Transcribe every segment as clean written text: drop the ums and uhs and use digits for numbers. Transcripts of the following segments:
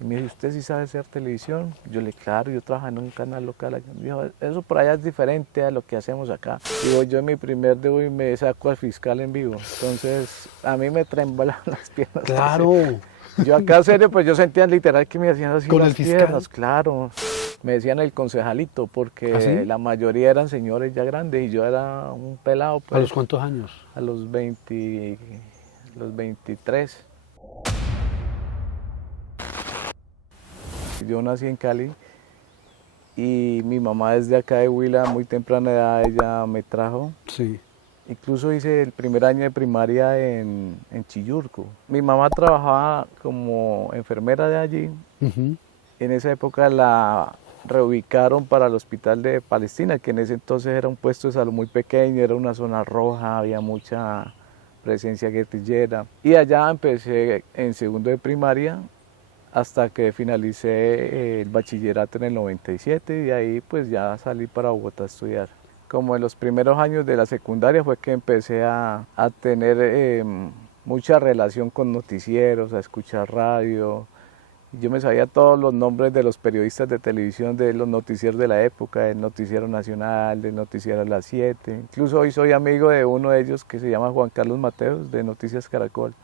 Y me dijo, ¿usted sí sabe hacer televisión? Yo le dije, claro, yo trabajo en un canal local allá. Me dijo, eso por allá es diferente a lo que hacemos acá. Digo, yo en mi primer debut me saco al fiscal en vivo. Entonces, a mí me temblan las piernas. Claro, Yo acá, en serio, pues yo sentía literal que me hacían así con el las fiscal. piernas, claro. Me decían el concejalito, porque ¿Así? la mayoría eran señores ya grandes y yo era un pelado, ¿A los pues, cuántos años? a los 20, los 23. Yo nací en Cali y mi mamá desde acá de Huila, a muy temprana edad, ella me trajo. Sí. Incluso hice el primer año de primaria en Chillurco. Mi mamá trabajaba como enfermera de allí. Ujú. En esa época la reubicaron para el hospital de Palestina, que en ese entonces era un puesto de salud muy pequeño, era una zona roja, había mucha presencia guerrillera. Y allá empecé en segundo de primaria hasta que finalicé el bachillerato en el 97 y de ahí pues ya salí para Bogotá a estudiar. Como en los primeros años de la secundaria fue que empecé a tener mucha relación con noticieros, a escuchar radio. Yo me sabía todos los nombres de los periodistas de televisión, de los noticieros de la época, del Noticiero Nacional, del Noticiero a las 7. Incluso hoy soy amigo de uno de ellos que se llama Juan Carlos Mateos, de Noticias Caracol.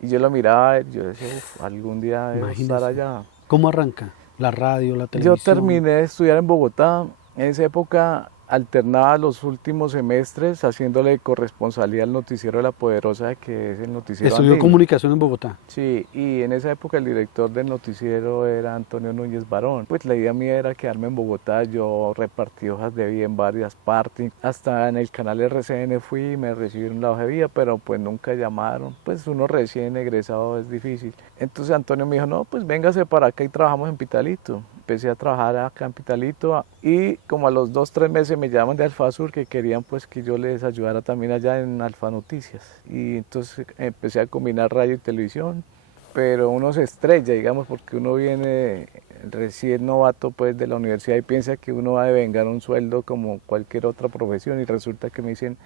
Y yo lo miraba, yo decía, "Uf, algún día debo estar Imagínese. allá". ¿Cómo arranca? La radio, la Yo televisión. terminé de estudiar en Bogotá. En esa época alternaba los últimos semestres haciéndole corresponsalía al noticiero de La Poderosa, que es el noticiero Estudió andino. comunicación en Bogotá. Sí, y en esa época el director del noticiero era Antonio Núñez Barón. Pues la idea mía era quedarme en Bogotá, yo repartí hojas de vida en varias partes, hasta en el canal RCN fui, me recibieron la hoja de vida, pero pues nunca llamaron, pues uno recién egresado es difícil. Entonces Antonio me dijo, no, pues véngase para acá y trabajamos en Pitalito. Empecé a trabajar acá en Pitalito y como a los 2, 3 meses me llaman de Alfasur que querían pues que yo les ayudara también allá en Alfa Noticias. Y entonces empecé a combinar radio y televisión, pero uno se estrella, digamos, porque uno viene recién novato pues de la universidad y piensa que uno va a devengar un sueldo como cualquier otra profesión y resulta que me dicen,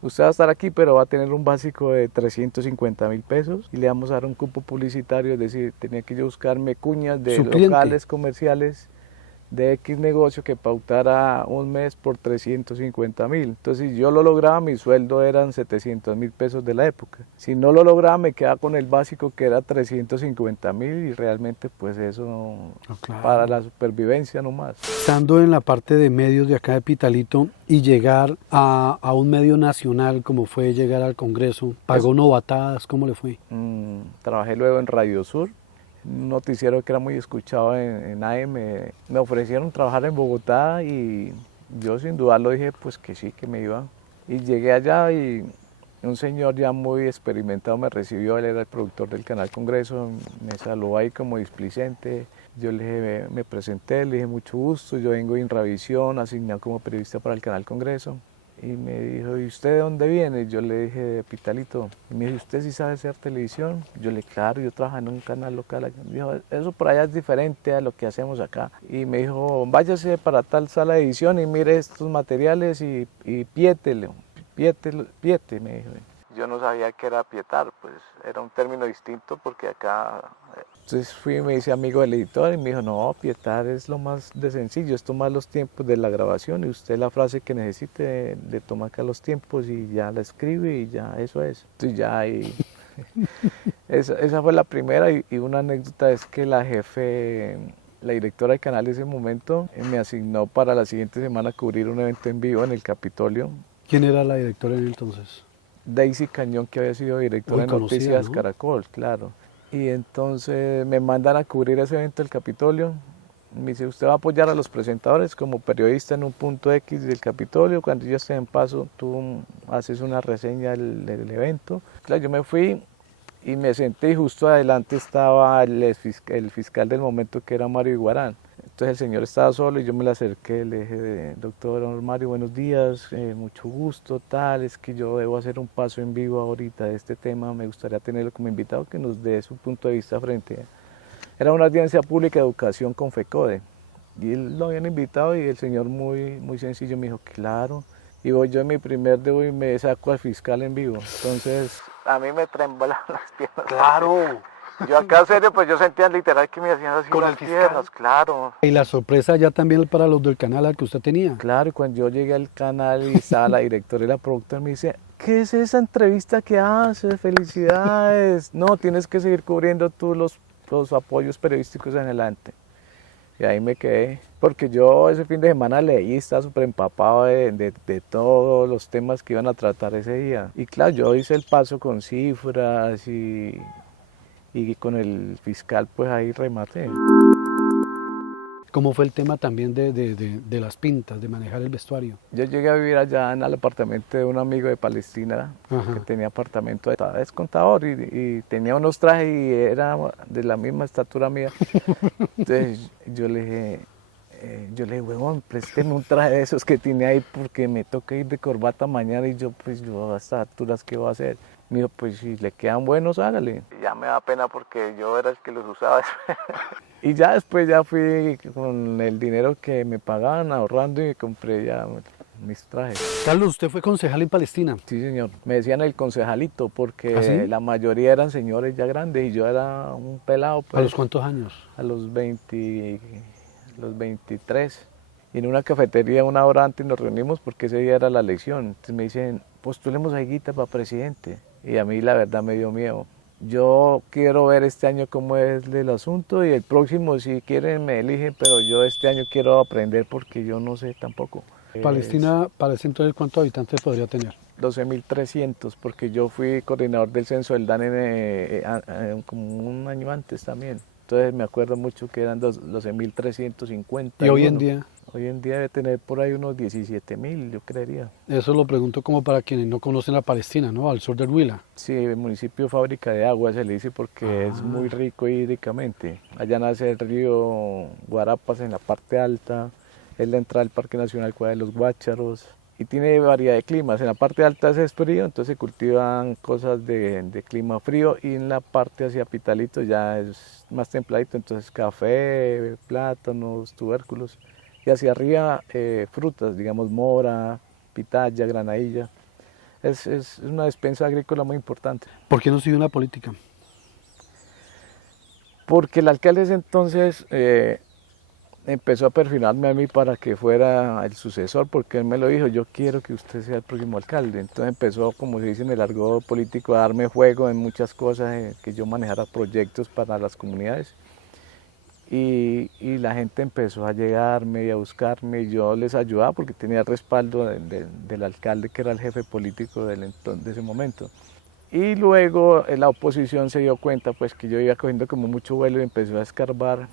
usted va a estar aquí, pero va a tener un básico de 350.000 pesos y le vamos a dar un cupo publicitario, es decir, tenía que yo buscarme cuñas de Supliente. locales comerciales de X negocio que pautara un mes por 350.000. Entonces, si yo lo lograba, mi sueldo eran 700.000 pesos de la época. Si no lo lograba, me quedaba con el básico que era 350.000 y realmente pues eso Ah, para claro. la supervivencia nomás. Estando en la parte de medios de acá de Pitalito y llegar a un medio nacional como fue llegar al Congreso, Es, pagó novatadas, ¿cómo le fue? trabajé luego en Radio Sur, un noticiero que era muy escuchado en AM. Me ofrecieron trabajar en Bogotá y yo sin dudarlo dije pues que sí, que me iba. Y llegué allá y un señor ya muy experimentado me recibió, él era el productor del Canal Congreso, me saludó ahí como displicente. Yo le dije, me presenté, le dije mucho gusto, yo vengo de Inravisión, asignado como periodista para el Canal Congreso. Y me dijo, ¿y usted de dónde viene? Yo le dije, de Pitalito. Y me dijo, ¿usted sí sabe hacer televisión? Yo le dije, claro, yo trabajo en un canal local allá. Me dijo, eso por allá es diferente a lo que hacemos acá. Y me dijo, váyase para tal sala de edición y mire estos materiales y piétele, piete, me dijo. Yo no sabía qué era pietar, pues era un término distinto porque acá. Entonces fui y me hice amigo del editor y me dijo, no, pietar es lo más de sencillo, es tomar los tiempos de la grabación y usted la frase que necesite le toma acá los tiempos y ya la escribe y ya eso es. Entonces ya y esa fue la primera y una anécdota es que la jefe, la directora del canal de ese momento me asignó para la siguiente semana cubrir un evento en vivo en el Capitolio. ¿Quién era la directora en entonces? Daisy Cañón, que había sido directora Muy de conocida, Noticias ¿no? Caracol, claro. Y entonces me mandan a cubrir ese evento del Capitolio. Me dice, usted va a apoyar a los presentadores como periodista en un punto X del Capitolio. Cuando yo esté en paso, tú haces una reseña del evento. Claro, yo me fui y me senté y justo adelante estaba el fiscal del momento que era Mario Iguarán. Entonces el señor estaba solo y yo me le acerqué, le dije, doctor Mario, buenos días, mucho gusto, tal, es que yo debo hacer un paso en vivo ahorita de este tema, me gustaría tenerlo como invitado que nos dé su punto de vista frente a... Era una audiencia pública de educación con FECODE y él lo habían invitado y el señor muy sencillo me dijo, claro, y voy yo en mi primer debut y me saco al fiscal en vivo, entonces a mí me temblan las piernas. Claro. Yo acá, serio, pues yo sentía literal que me hacían así Con las el fiscal. piernas, claro. Y la sorpresa ya también para los del canal al que usted tenía. Claro, y cuando yo llegué al canal y estaba la directora y la productora, me dice, ¿qué es esa entrevista que haces? Felicidades. No, tienes que seguir cubriendo tú los apoyos periodísticos en adelante. Y ahí me quedé, porque yo ese fin de semana leí, estaba súper empapado de todos los temas que iban a tratar ese día. Y claro, yo hice el paso con cifras y con el fiscal pues ahí rematé. ¿Cómo fue el tema también de las pintas, de manejar el vestuario? Yo llegué a vivir allá en el apartamento de un amigo de Palestina, Ajá. que tenía apartamento, estaba descontador y tenía unos trajes y era de la misma estatura mía. Entonces yo le dije, huevón, présteme un traje de esos que tiene ahí porque me toca ir de corbata mañana y yo a estas alturas, ¿qué voy a hacer? Me dijo, pues si le quedan buenos, hágale. Ya me da pena porque yo era el que los usaba. Y ya después ya fui con el dinero que me pagaban ahorrando y compré ya mis trajes. Carlos, usted fue concejal en Palestina. Sí, señor. Me decían el concejalito porque ¿Ah, sí? la mayoría eran señores ya grandes y yo era un pelado. Pues, ¿A los cuántos años? a los 23. Y en una cafetería una hora antes nos reunimos porque ese día era la elección. Entonces me dicen, postulemos a Higuita para presidente. Y a mí la verdad me dio miedo. Yo quiero ver este año cómo es el asunto y el próximo si quieren me eligen, pero yo este año quiero aprender porque yo no sé tampoco. Palestina, para ese entonces, ¿cuántos habitantes podría tener? 12.300 porque yo fui coordinador del censo del DAN como un año antes también. Entonces me acuerdo mucho que eran 12.350. ¿Y hoy en día? Hoy en día debe tener por ahí unos 17.000, yo creería. Eso lo pregunto como para quienes no conocen la Palestina, ¿no? Al sur del Huila. Sí, el municipio fábrica de agua se le dice porque es muy rico hídricamente. Allá nace el río Guarapas en la parte alta, es la entrada del Parque Nacional Cueva de los Guácharos y tiene variedad de climas. En la parte alta es frío, entonces se cultivan cosas de clima frío y en la parte hacia Pitalito ya es más templadito, entonces café, plátanos, tubérculos. Y hacia arriba frutas, digamos mora, pitaya, granadilla. Es una despensa agrícola muy importante. ¿Por qué no siguió en la política? Porque el alcalde de ese entonces empezó a perfilarme a mí para que fuera el sucesor, porque él me lo dijo, yo quiero que usted sea el próximo alcalde. Entonces empezó, como se dice en el argot político, a darme juego en muchas cosas, que yo manejara proyectos para las comunidades. Y la gente empezó a llegarme y a buscarme y yo les ayudaba porque tenía el respaldo del alcalde que era el jefe político de ese momento. Y luego la oposición se dio cuenta pues que yo iba cogiendo como mucho vuelo y empezó a escarbar.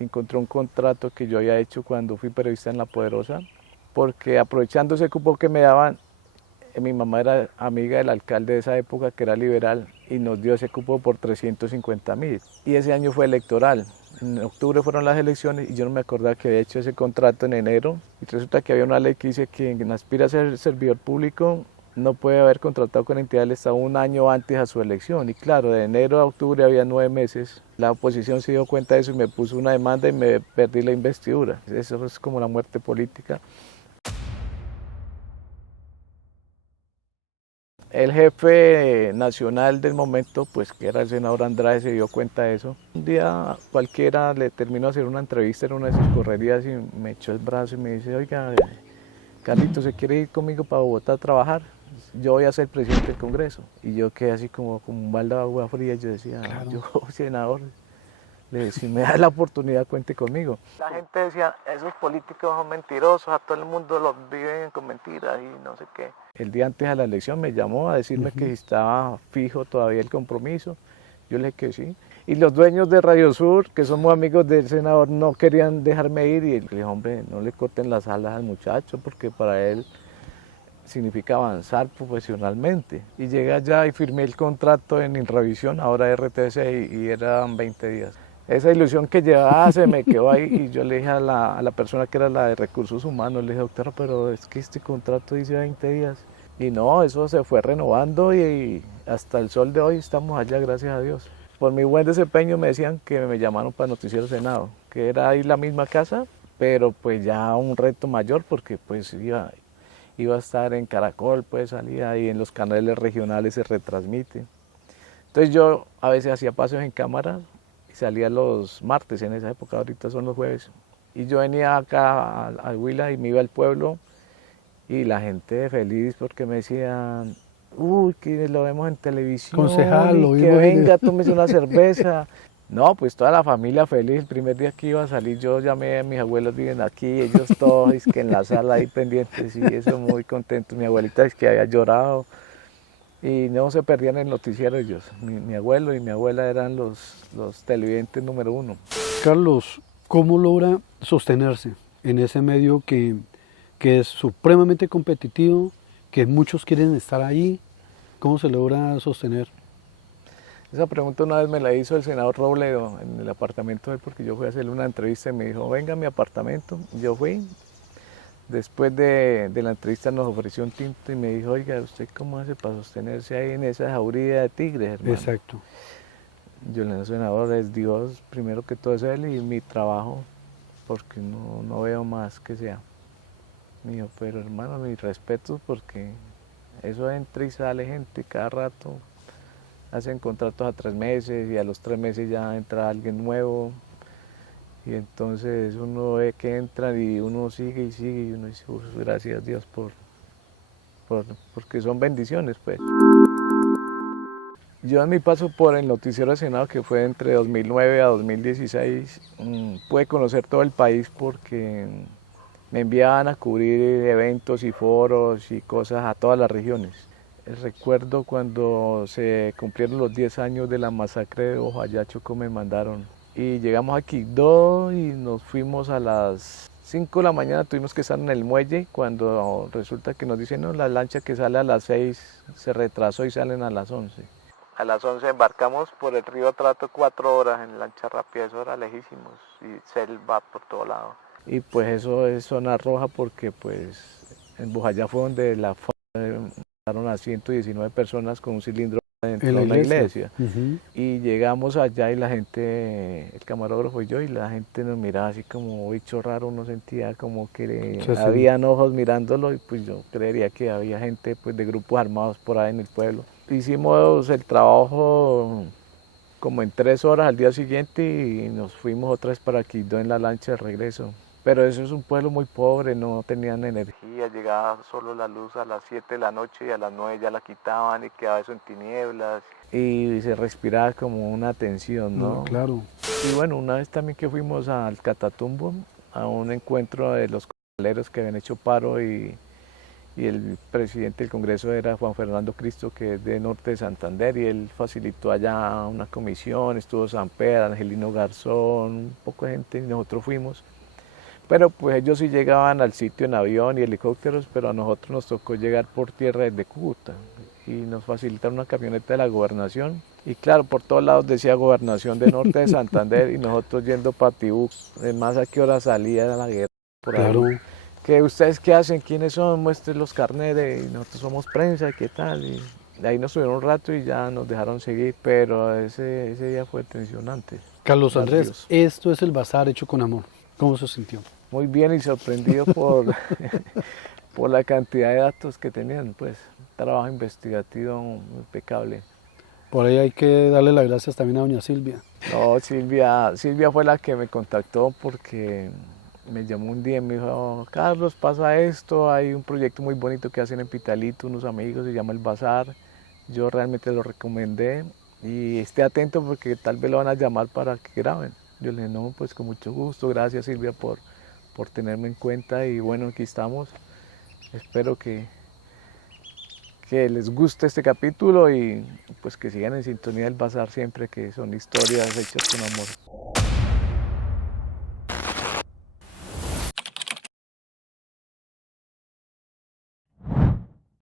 Encontró un contrato que yo había hecho cuando fui periodista en La Poderosa, porque aprovechando ese cupo que me daban, mi mamá era amiga del alcalde de esa época que era liberal y nos dio ese cupo por 350.000. Y ese año fue electoral. En octubre fueron las elecciones y yo no me acordaba que había hecho ese contrato en enero. Y resulta que había una ley que dice que quien aspira a ser servidor público no puede haber contratado con entidad del Estado un año antes a su elección. Y claro, de enero a octubre había 9 meses. La oposición se dio cuenta de eso y me puso una demanda y me perdí la investidura. Eso es como la muerte política. El jefe nacional del momento, pues que era el senador Andrade, se dio cuenta de eso. Un día cualquiera le terminó de hacer una entrevista en una de sus correrías y me echó el brazo y me dice, oiga, Carlito, ¿se quiere ir conmigo para Bogotá a trabajar? Yo voy a ser presidente del Congreso. Y yo quedé así como un balde de agua fría. Yo decía, Claro. yo, senador, si me da la oportunidad, cuente conmigo. La gente decía, esos políticos son mentirosos, a todo el mundo los viven con mentiras y no sé qué. El día antes de la elección me llamó a decirme que si estaba fijo todavía el compromiso. Yo le dije que sí. Y los dueños de Radio Sur, que somos amigos del senador, no querían dejarme ir. Y le dije, hombre, no le corten las alas al muchacho, porque para él significa avanzar profesionalmente. Y llegué allá y firmé el contrato en Inravisión, ahora RTC, y eran 20 días. Esa ilusión que llevaba se me quedó ahí y yo le dije a la persona que era la de recursos humanos, le dije, doctora, pero es que este contrato dice 20 días. Y no, eso se fue renovando y hasta el sol de hoy estamos allá, gracias a Dios. Por mi buen desempeño me decían que me llamaron para Noticiero Senado, que era ahí la misma casa, pero pues ya un reto mayor porque pues iba a estar en Caracol, pues salía ahí en los canales regionales se retransmite. Entonces yo a veces hacía paseos en cámara y salía los martes en esa época, ahorita son los jueves. Y yo venía acá al Huila y me iba al pueblo y la gente feliz porque me decían, uy, que lo vemos en televisión Concejal, lo y que vimos venga, tómese una cerveza. No, pues toda la familia feliz. El primer día que iba a salir yo llamé a mis abuelos, viven aquí, ellos todos es que en la sala ahí pendientes y eso muy contento. Mi abuelita es que había llorado y no se perdían el noticiero ellos. Mi abuelo y mi abuela eran los televidentes número uno. Carlos, ¿cómo logra sostenerse en ese medio que es supremamente competitivo, que muchos quieren estar ahí? ¿Cómo se logra sostener? Esa pregunta una vez me la hizo el senador Robledo en el apartamento de él porque yo fui a hacerle una entrevista y me dijo, venga a mi apartamento. Yo fui. Después de la entrevista nos ofreció un tinto y me dijo, oiga, ¿usted cómo hace para sostenerse ahí en esa jauría de tigres, hermano? Exacto. Yo le digo, senador, es Dios, primero que todo es Él y mi trabajo, porque no veo más que sea. Me dijo, pero hermano, mis respetos porque eso entra y sale gente cada rato. Hacen contratos a 3 meses y a los 3 meses ya entra alguien nuevo. Y entonces uno ve que entran y uno sigue y sigue y uno dice, gracias a Dios porque son bendiciones, pues. Yo en mi paso por el noticiero de Senado, que fue entre 2009 a 2016, pude conocer todo el país porque me enviaban a cubrir eventos y foros y cosas a todas las regiones. Recuerdo cuando se cumplieron los 10 años de la masacre de Ojayacho, me mandaron. Y llegamos a Quibdó y nos fuimos a las 5 de la mañana, tuvimos que estar en el muelle cuando resulta que nos dicen, no, la lancha que sale a las 6 se retrasó y salen a las 11. A las 11 embarcamos por el río Trato 4 horas en lancha rápida, eso era lejísimos y selva por todo lado. Y pues eso es zona roja porque pues en Bojayá fue donde mataron a 119 personas con un cilindro dentro de una iglesia. Y llegamos allá y la gente, el camarógrafo y yo, y la gente nos miraba así como bicho raro, uno sentía como que habían ojos mirándolo y pues yo creería que había gente pues de grupos armados por ahí en el pueblo. Hicimos el trabajo como en 3 horas al día siguiente y nos fuimos otra vez para Quibdó en la lancha de regreso. Pero eso es un pueblo muy pobre, no tenían energía, llegaba solo la luz a las 7 de la noche y a las 9 ya la quitaban y quedaba eso en tinieblas. Y se respiraba como una tensión, ¿no? Claro. Y bueno, una vez también que fuimos al Catatumbo, a un encuentro de los costaleros que habían hecho paro y el presidente del Congreso era Juan Fernando Cristo, que es de Norte de Santander, y él facilitó allá una comisión, estuvo Samper, Angelino Garzón, un poco de gente, y nosotros fuimos. Pero pues ellos sí llegaban al sitio en avión y helicópteros, pero a nosotros nos tocó llegar por tierra desde Cúcuta y nos facilitaron una camioneta de la gobernación. Y claro, por todos lados decía Gobernación de Norte de Santander y nosotros yendo para Tibú, además a qué hora salía la guerra por ahí. Claro. Que ustedes qué hacen, quiénes son, muestren los carnets, y nosotros somos prensa, qué tal. Y de ahí nos subieron un rato y ya nos dejaron seguir, pero ese día fue tensionante. Carlos Andrés, Dios. esto es el bazar hecho con amor. ¿Cómo se sintió? Muy bien y sorprendido por la cantidad de datos que tenían, pues, trabajo investigativo impecable. Por ahí hay que darle las gracias también a doña Silvia. No, Silvia fue la que me contactó porque me llamó un día y me dijo, Carlos, pasa esto, hay un proyecto muy bonito que hacen en Pitalito, unos amigos, se llama El Bazar. Yo realmente lo recomendé y esté atento porque tal vez lo van a llamar para que graben. Yo le dije, no, pues con mucho gusto, gracias Silvia por tenerme en cuenta y bueno, aquí estamos. Espero que les guste este capítulo y pues que sigan en sintonía del Bazar siempre, que son historias hechas con amor.